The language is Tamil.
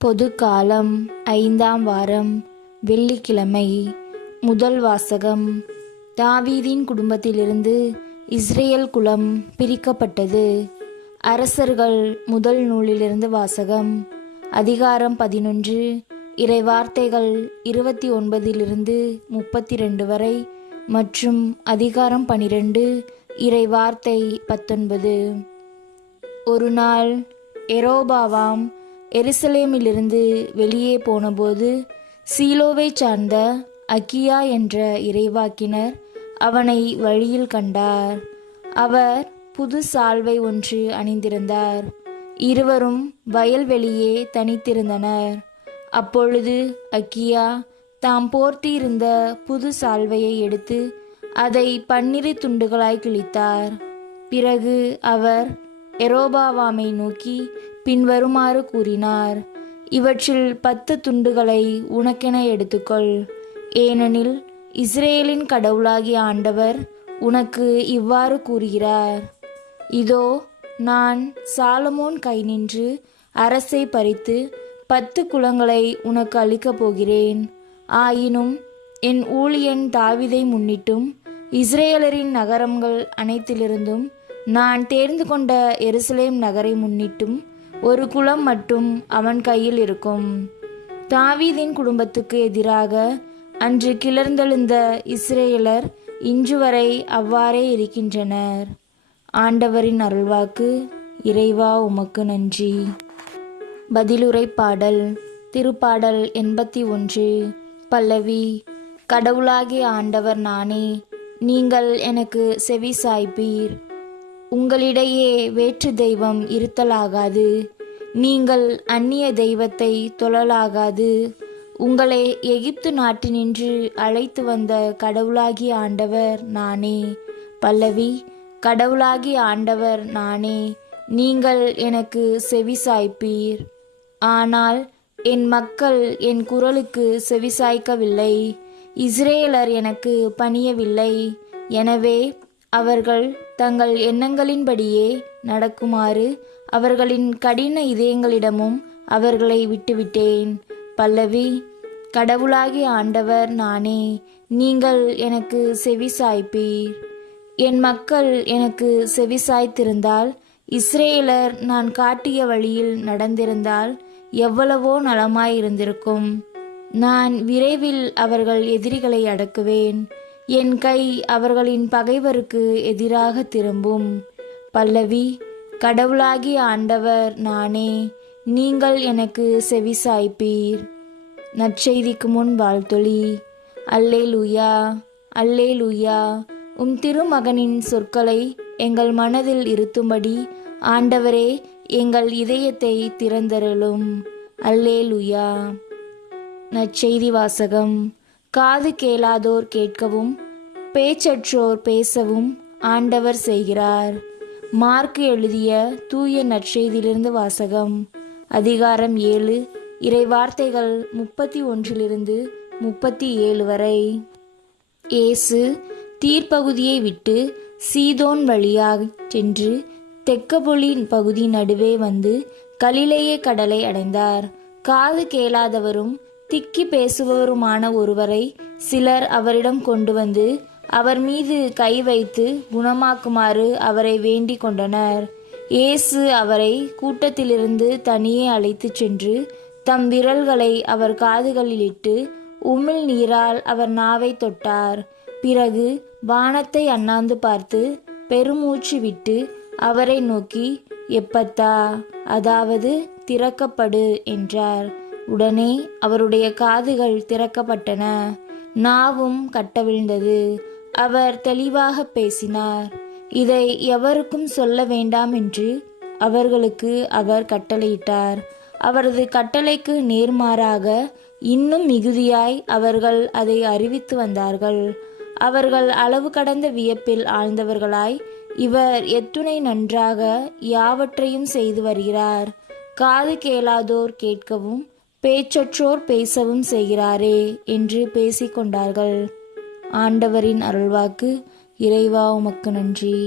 பொது காலம் 5ஆம் வாரம் வெள்ளிக்கிழமை. முதல் வாசகம். தாவீதின் குடும்பத்திலிருந்து இஸ்ரேல் குலம் பிரிக்கப்பட்டது. அரசர்கள் முதல் நூலிலிருந்து வாசகம். அதிகாரம் 11, இறைவார்த்தைகள் 29 32 வரை மற்றும் அதிகாரம் 12 இறைவார்த்தை 19. ஒரு நாள் யெரொபெயாம் எருசலேமிலிருந்து வெளியே போனபோது சீலோவை சார்ந்த அகியா என்ற இறைவாக்கினர் அவனை வழியில் கண்டார். அவர் புது சால்வை ஒன்று அணிந்திருந்தார். இருவரும் வயல்வெளியே தனித்திருந்தனர். அப்பொழுது அகியா தாம் போர்த்தியிருந்த புது சால்வையை எடுத்து அதை 12 துண்டுகளாய் கிழித்தார். பிறகு அவர் யெரொபெயாமை நோக்கி பின்வருமாறு கூறினார்: இவற்றில் 10 துண்டுகளை உனக்கென எடுத்துக்கொள். ஏனெனில் இஸ்ரேலின் கடவுளாகிய ஆண்டவர் உனக்கு இவ்வாறு கூறுகிறார்: இதோ, நான் சாலமோன் கை நின்று அரசை பறித்து 10 குலங்களை உனக்கு அளிக்கப் போகிறேன். ஆயினும் என் ஊழியன் தாவீதை முன்னிட்டும் இஸ்ரேலரின் நகரங்கள் அனைத்திலிருந்தும் நான் தேர்ந்து கொண்ட எருசலேம் நகரை முன்னிட்டும் ஒரு குலம் மட்டும் அவன் கையில் இருக்கும். தாவீதின் குடும்பத்துக்கு எதிராக அன்று கிளர்ந்தெழுந்த இஸ்ரேலர் இன்று வரை அவ்வாறே இருக்கின்றனர். ஆண்டவரின் அருள்வாக்கு. இறைவா, உமக்கு நன்றி. பதிலுரை பாடல். திருப்பாடல் 81. பல்லவி. கடவுளாகிய ஆண்டவர் நானே, நீங்கள் எனக்கு செவி சாய்ப்பீர். உங்களிடையே வேற்று தெய்வம் இருத்தலாகாது. நீங்கள் அந்நிய தெய்வத்தை தொழலாகாது. உங்களை எகிப்து நாட்டினின்று அழைத்து வந்த கடவுளாகிய ஆண்டவர் நானே. பல்லவி. கடவுளாகிய ஆண்டவர் நானே, நீங்கள் எனக்கு செவி சாய்ப்பீர். ஆனால் என் மக்கள் என் குரலுக்கு செவிசாய்க்கவில்லை. இஸ்ரேலர் எனக்கு பணியவில்லை. எனவே அவர்கள் தங்கள் எண்ணங்களின்படியே நடக்குமாறு அவர்களின் கடின இதயங்களிடமும் அவர்களை விட்டுவிட்டேன். பல்லவி. கடவுளாகிய ஆண்டவர் நானே, நீங்கள் எனக்கு செவி சாய்ப்பீர். என் மக்கள் எனக்கு செவி சாய்த்திருந்தால், இஸ்ரேலர் நான் காட்டிய வழியில் நடந்திருந்தால் எவ்வளவோ நலமாயிருந்திருக்கும். நான் விரைவில் அவர்கள் எதிரிகளை அடக்குவேன். என் கை அவர்களின் பகைவருக்கு எதிராக திரும்பும். பல்லவி. கடவுளாகிய ஆண்டவர் நானே, நீங்கள் எனக்கு செவி சாய்ப்பீர். நற்செய்திக்கு முன் வாழ்த்தொலி. அல்லேலூயா, அல்லேலூயா. திருமகனின் சொற்களை எங்கள் மனதில் இருத்தும்படி ஆண்டவரே, எங்கள் இதயத்தை திறந்தருளும். அல்லேலூயா. நற்செய்தி வாசகம். காது கேளாதோர் கேட்கவும், பேச்சற்றோர் பேசவும் ஆண்டவர் செய்கிறார். மார்க்கு எழுதிய தூய நற்செய்தியிலிருந்து வாசகம். அதிகாரம் 7, இறைவார்த்தைகள் 31 37 வரை. இயேசு தீர்ப்பகுதியை விட்டு சீதோன் வழியாக சென்று தெக்கப்பொலி பகுதி நடுவே வந்து கலிலேய கடலை அடைந்தார். காது கேளாதவரும் திக்கி பேசுபவருமான ஒருவரை சிலர் அவரிடம் கொண்டு வந்து அவர் மீது கை வைத்து குணமாக்குமாறு அவரை வேண்டிக் கொண்டனர். இயேசு அவரை கூட்டத்திலிருந்து தனியே அழைத்துச் சென்று தம் விரல்களை அவர் காதுகளில் இட்டு உமிழ் நீரால் அவர் நாவை தொட்டார். பிறகு வானத்தை அண்ணாந்து பார்த்து பெருமூச்சு விட்டு அவரை நோக்கி, எப்பத்தா, அதாவது திறக்கப்படு என்றார். உடனே அவருடைய காதுகள் திறக்கப்பட்டன, நாவும் கட்டவிழ்ந்தது. அவர் தெளிவாக பேசினார். இதை எவருக்கும் சொல்ல வேண்டாம் என்று அவர்களுக்கு அவர் கட்டளையிட்டார். அவரது கட்டளைக்கு நேர்மாறாக இன்னும் மிகுதியாய் அவர்கள் அதை அறிவித்து வந்தார்கள். அவர்கள் அளவு கடந்த வியப்பில் ஆழ்ந்தவர்களாய், இவர் எத்துணை நன்றாக யாவற்றையும் செய்து வருகிறார். காது கேளாதோர் கேட்கவும் பேச்சற்றோர் பேசவும் செய்கிறாரே என்று பேசிக்கொண்டார்கள். ஆண்டவரின் அருள்வாக்கு. இறைவா, உமக்கு நன்றி.